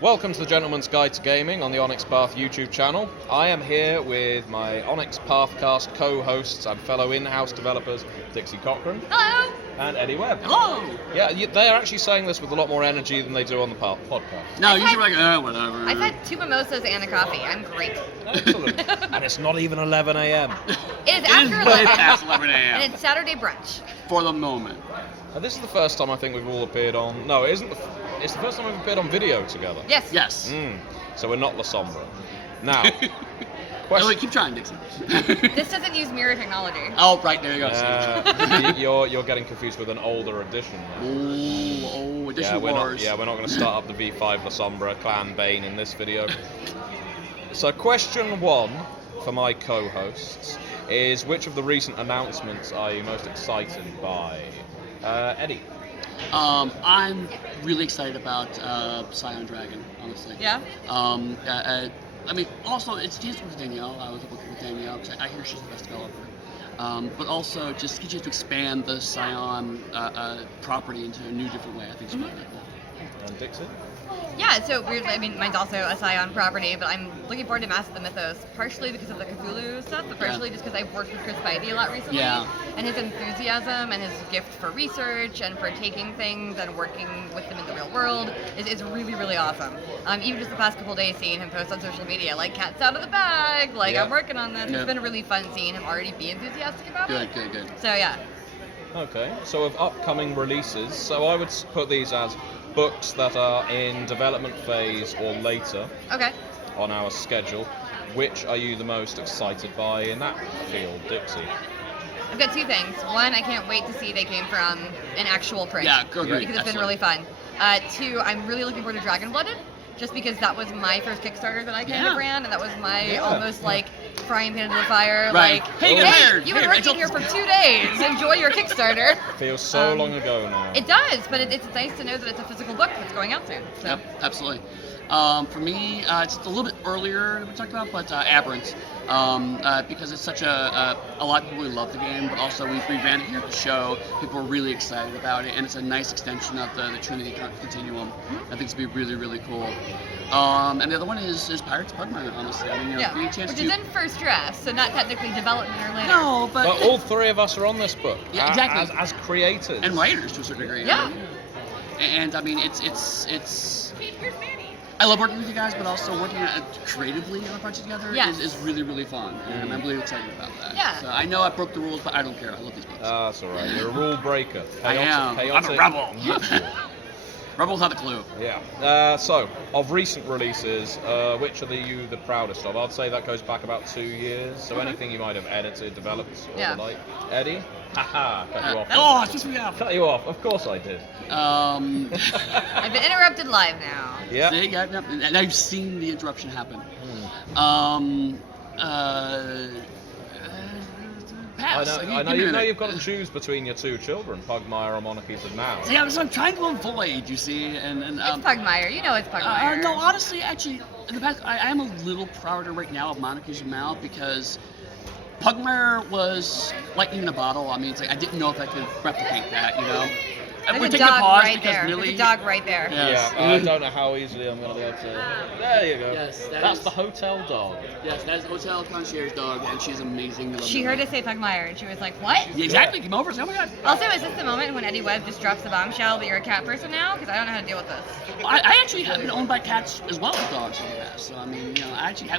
Welcome to the Gentleman's Guide to Gaming on the Onyx Path YouTube channel. I am here with my Onyx Pathcast co-hosts and fellow in-house developers, Dixie Cochran. Hello! And Eddy Webb. Hello! Yeah, they're actually saying this with a lot more energy than they do on the podcast. No, usually whatever. I've had 2 mimosas and a coffee. I'm great. Excellent. And it's not even 11 a.m. It is after 11. It's past 11 a.m. And it's Saturday brunch. For the moment. This is the first time I think we've all appeared on... No, it isn't. It's the first time we've appeared on video together. Yes. Yes. So we're not La Sombra. Now, Oh, wait, keep trying, Dixie. This doesn't use mirror technology. Oh, right, there you go. You're getting confused with an older edition now. Edition Wars. We're not going to start up the V5 La Sombra Clan Bane in this video. So question 1 for my co-hosts is, which of the recent announcements are you most excited by? Eddy. I'm really excited about Scion Dragon, honestly. Yeah? I mean, also, it's a chance with Danielle. I was working with Danielle because I hear she's the best developer. But also, just a chance to expand the Scion property into a new, different way. I think it's really cool. And Dixie? Yeah, so weirdly, I mean, mine's also a Scion property, but I'm looking forward to Mass of the Mythos, partially because of the Cthulhu stuff, but partially just because I've worked with Chris Spivey a lot recently, and his enthusiasm and his gift for research and for taking things and working with them in the real world is really, really awesome. Even just the past couple days seeing him post on social media, like, cat's out of the bag, like, I'm working on this. It's been really fun seeing him already be enthusiastic about it. Good. So, yeah. Okay, so of upcoming releases, so I would put these as books that are in development phase or later on our schedule. Which are you the most excited by in that field, Dixie? I've got 2 things. One, I can't wait to see they came from an actual print. Yeah, great. Because it's been really fun. 2, I'm really looking forward to Dragon Blooded, just because that was my first Kickstarter that I kind of ran, and that was my almost like frying pan into the fire. Right. Like, Hey, you've been working here for 2 days. Enjoy your Kickstarter. Feels so long ago now. It does, but it's nice to know that it's a physical book that's going out soon. So. Yep, absolutely. For me, it's a little bit earlier than we talked about, but Aberrant. Because it's such a lot of people really love the game, but also we've revamped it here at the show. People are really excited about it, and it's a nice extension of the Trinity Continuum. I think it's going to be really, really cool. And the other one is Pirates of Pugmire, honestly. I mean, which is in first draft, so not technically development or later. No, but all 3 of us are on this book. Yeah, exactly. As creators. And writers, to a certain degree. Yeah. And I mean, it's I love working with you guys, but also working creatively on a project together is really, really fun, and I'm really excited about that. Yeah. So I know I broke the rules, but I don't care. I love these books. That's all right. You're a rule breaker. I am. I'm a rebel. Rebels have a clue. Yeah. So, of recent releases, which are you the proudest of? I'd say that goes back about 2 years. So anything you might have edited, developed, or the like. Eddy? Haha, cut you off. Oh, it's just me off. Cut you off. Of course I did. I've been interrupted live now. Yeah. See, and I've seen the interruption happen. Pass. I know you've got to choose between your 2 children, Pugmire or Monarchies of Now. Yeah, so I'm trying to avoid, you see, and It's Pugmire. You know it's Pugmire. No, honestly, actually, in the past, I am a little prouder right now of Monarchies of Now because Pugmire was lightning in a bottle. I mean, it's like I didn't know if I could replicate that, you know. There's a dog right there. There's a dog right there. Yes. Yeah, I don't know how easily I'm going to be able to... There you go. Yes, that's the hotel dog. Yes, that is hotel concierge dog, and she's amazing. She heard us say Pugmire, and she was like, what? Yeah, exactly. Came over and said, oh my god. Also, is this the moment when Eddy Webb just drops the bombshell that you're a cat person now? Because I don't know how to deal with this. Well, I actually have been owned by cats as well as dogs in the past. So, I mean, you know,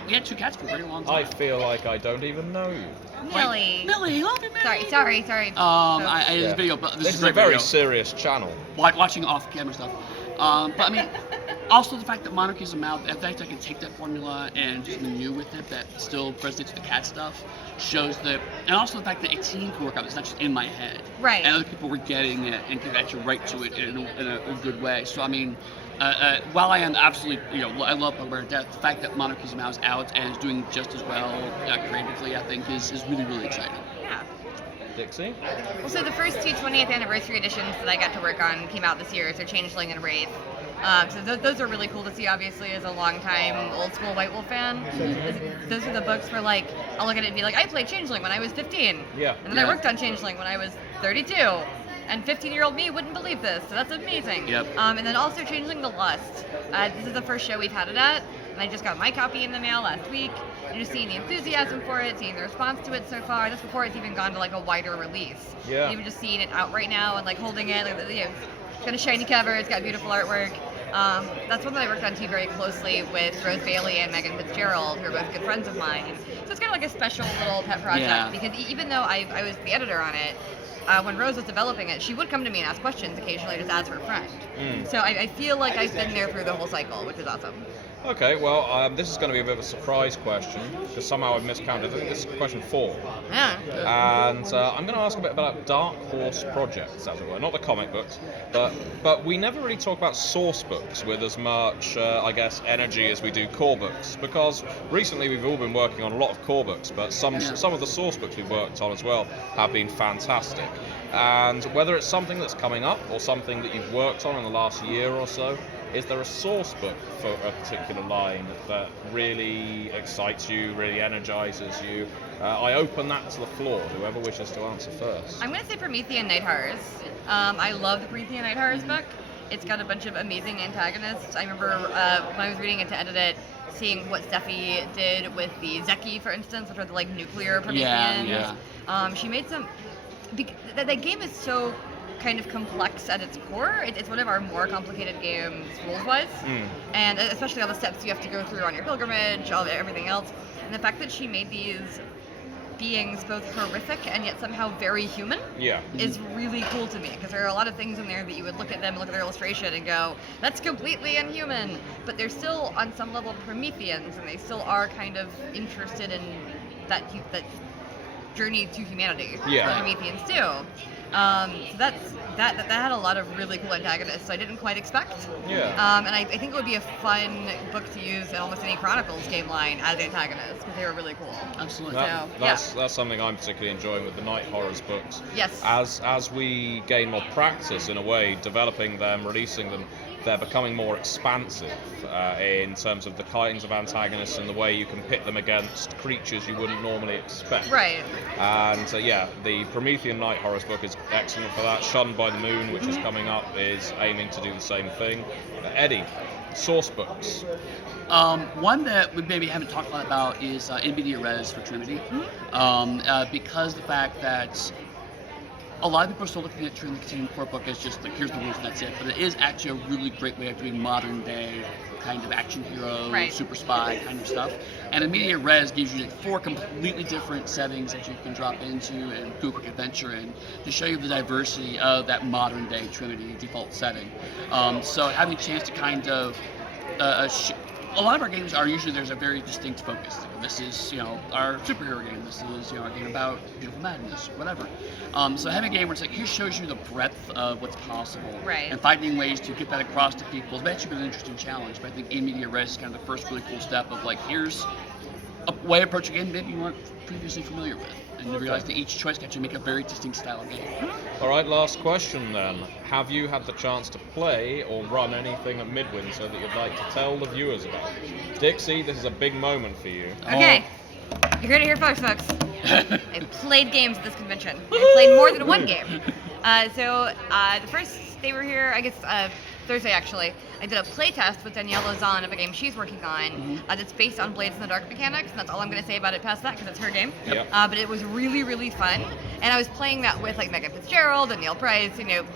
we had 2 cats for a very long time. I feel like I don't even know you. Millie. Millie, love you, Millie. Sorry. This video, but this is a very serious channel. Watching off-camera stuff. But I mean, also the fact that Monarchies of Now, the fact I can take that formula and just renew with it, that still resonates with the cat stuff, shows that, and also the fact that a team can work out, it's not just in my head. Right. And other people were getting it and could actually write to it in a good way. So I mean, while I am absolutely, you know, I love Pugmire to death, the fact that Monarchies of Now is out and is doing just as well creatively, I think, is really, really exciting. Yeah. Dixie? Well, so the first 2 20th anniversary editions that I got to work on came out this year, so Changeling and Wraith. So those are really cool to see, obviously, as a longtime old-school White Wolf fan. Those are the books where, like, I'll look at it and be like, I played Changeling when I was 15. Yeah. And then I worked on Changeling when I was 32. and 15-year-old me wouldn't believe this, so that's amazing. Yep. And then also Changeling the Lust. This is the first show we've had it at, and I just got my copy in the mail last week. And just seeing the enthusiasm for it, seeing the response to it so far. That's before it's even gone to like a wider release. Yeah. And even just seeing it out right now and like holding it, like, you know, it's got a shiny cover, it's got beautiful artwork. That's one that I worked on too very closely with Rose Bailey and Megan Fitzgerald, who are both good friends of mine. So it's kind of like a special little pet project because even though I was the editor on it, when Rose was developing it, she would come to me and ask questions occasionally just as her friend. So I feel like I've been there through the whole cycle, which is awesome. Okay, well, this is going to be a bit of a surprise question, because somehow I've miscounted. I think this is question 4. Yeah. And I'm going to ask a bit about Dark Horse projects, as it were. Not the comic books, but we never really talk about source books with as much, I guess, energy as we do core books, because recently we've all been working on a lot of core books, but some of the source books we've worked on as well have been fantastic. And whether it's something that's coming up or something that you've worked on in the last year or so, is there a source book for a particular line that really excites you, really energizes you? I open that to the floor, whoever wishes to answer first. I'm going to say Promethean Night Horrors. I love the Promethean Night Horrors book. It's got a bunch of amazing antagonists. I remember when I was reading it to edit it, seeing what Steffi did with the Zeki, for instance, which are the like nuclear Prometheans. Yeah. She made some... That game is so kind of complex at its core. It's one of our more complicated games rules-wise, and especially all the steps you have to go through on your pilgrimage, everything else. And the fact that she made these beings both horrific and yet somehow very human is really cool to me, because there are a lot of things in there that you would look at them, look at their illustration and go, that's completely inhuman, but they're still on some level Prometheans, and they still are kind of interested in that journey to humanity that Prometheans do. So that had a lot of really cool antagonists I didn't quite expect. And I think it would be a fun book to use in almost any Chronicles game line as antagonists, because they were really cool. Absolutely. That's something I'm particularly enjoying with the Night Horrors books. Yes. As we gain more practice in a way, developing them, releasing them, they're becoming more expansive in terms of the kinds of antagonists and the way you can pit them against creatures you wouldn't normally expect. Right. And the Promethean Night Horrors book is excellent for that. Shunned by the Moon, which is coming up, is aiming to do the same thing. Eddy, source books. One that we maybe haven't talked a lot about is in media res for Trinity, because the fact that a lot of people are still looking at Trinity Continuing Core book as just like, here's the rules and that's it. But it is actually a really great way of doing modern day kind of action hero, super spy kind of stuff. And Immediate Res gives you like 4 completely different settings that you can drop into and do a quick adventure in to show you the diversity of that modern day Trinity default setting. So having a chance to kind of a lot of our games are usually there's a very distinct focus. This is, our superhero game. This is, our game about beautiful madness, whatever. So having a game where it's like, here shows you the breadth of what's possible. Right. And finding ways to get that across to people has actually been an interesting challenge. But I think in media res is kind of the first really cool step of like, here's a way to approach a game maybe you weren't previously familiar with. And you realize that each choice can actually make a very distinct style of game. All right, last question then. Have you had the chance to play or run anything at Midwinter that you'd like to tell the viewers about? Dixie, this is a big moment for you. Okay. You're here to hear folks. I played games at this convention. I played more than one game. So the first they were here, I guess Thursday actually, I did a playtest with Danielle Lozan of a game she's working on that's based on Blades in the Dark mechanics, and that's all I'm going to say about it past that because it's her game. But it was really, really fun, and I was playing that with like Megan Fitzgerald and Neil Price,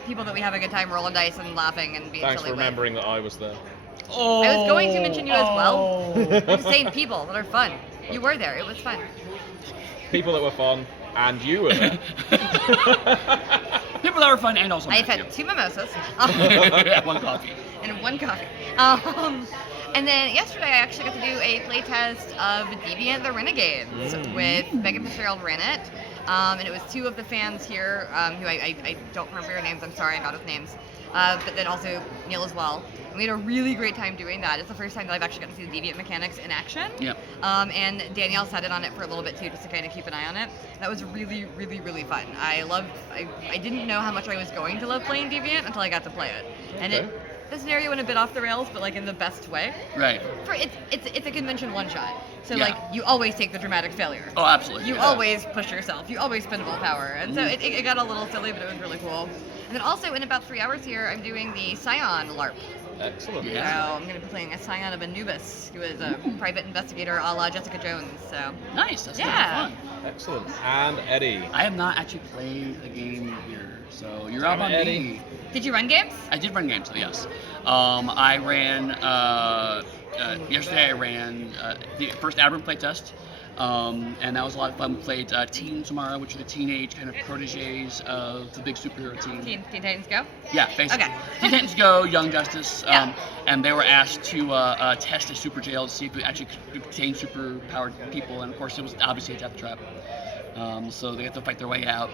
people that we have a good time rolling dice and laughing and being Thanks silly for remembering that I was there. I was going to mention you as well. I'm saying people that are fun. You were there. It was fun. People that were fun, and you were there. People that were fun and also I've had 2 mimosas. One coffee. And 1 coffee. And then yesterday I actually got to do a playtest of Deviant the Renegades with Megan Fitzgerald ran it. And it was 2 of the fans here who I don't remember your names. I'm sorry, I'm out of names. But then also Neil as well. And we had a really great time doing that. It's the first time that I've actually got to see the Deviant mechanics in action. And Danielle sat in on it for a little bit too, just to kind of keep an eye on it. That was really, really, really fun. I didn't know how much I was going to love playing Deviant until I got to play it. And the scenario went a bit off the rails, but like in the best way. Right. It's a convention one-shot. So like you always take the dramatic failure. Oh, absolutely. You always push yourself. You always spend willpower. And so it got a little silly, but it was really cool. And then also in about 3 hours here, I'm doing the Scion LARP. Excellent. Yeah. So I'm going to be playing a Scion of Anubis, who is a private investigator a la Jessica Jones. So Nice. That's Yeah. fun. Excellent. And Eddy. I have not actually played a game here, so you're up on Eddy. me. did you run games? I did run games, yes. I ran yesterday. I ran the first Aberrant playtest, and that was a lot of fun. We played Teen tomorrow, which are the teenage kind of proteges of the big superhero team. Teen Titans Go? Yeah, basically. Okay. Teen Titans Go, Young Justice, Yeah. and they were asked to test a super jail to see if it actually could contain super-powered people, and of course it was obviously a death trap. So they have to fight their way out.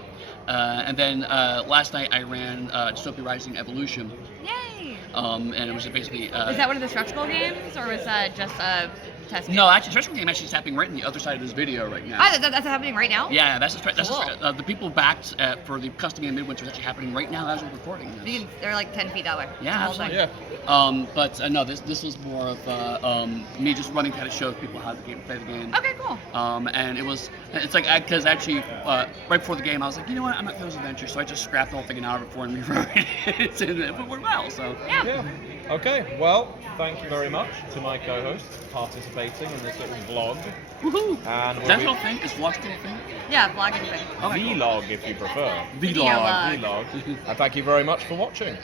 And then last night I ran Dystopia Rising Evolution, Yay! and it was basically... Was that one of the stretch goal games, or was that just a test game? No, actually, the stretch game actually is happening right on the other side of this video right now. Oh, that's happening right now? Yeah, that's Cool. the people backed for the custom game Midwinter is actually happening right now as we're recording this. They're like 10 feet that way. Yeah, It's the whole absolutely. thing. Yeah. But no, this was more of me just running to kind of show people how to play the game. Okay, cool. And it's like, because actually, right before the game, I was like, you know what, I'm not feeling this adventure, so I just scrapped the whole thing an hour before and rewrote it, and it worked well, so. Yeah. Okay, well, thank you very much to my co-host participating in this little vlog. Woohoo! And Is that still a thing? Is vlog still a thing? Yeah, vlogging thing. Okay, cool. Vlog if you prefer. Video log. Vlog. And thank you very much for watching.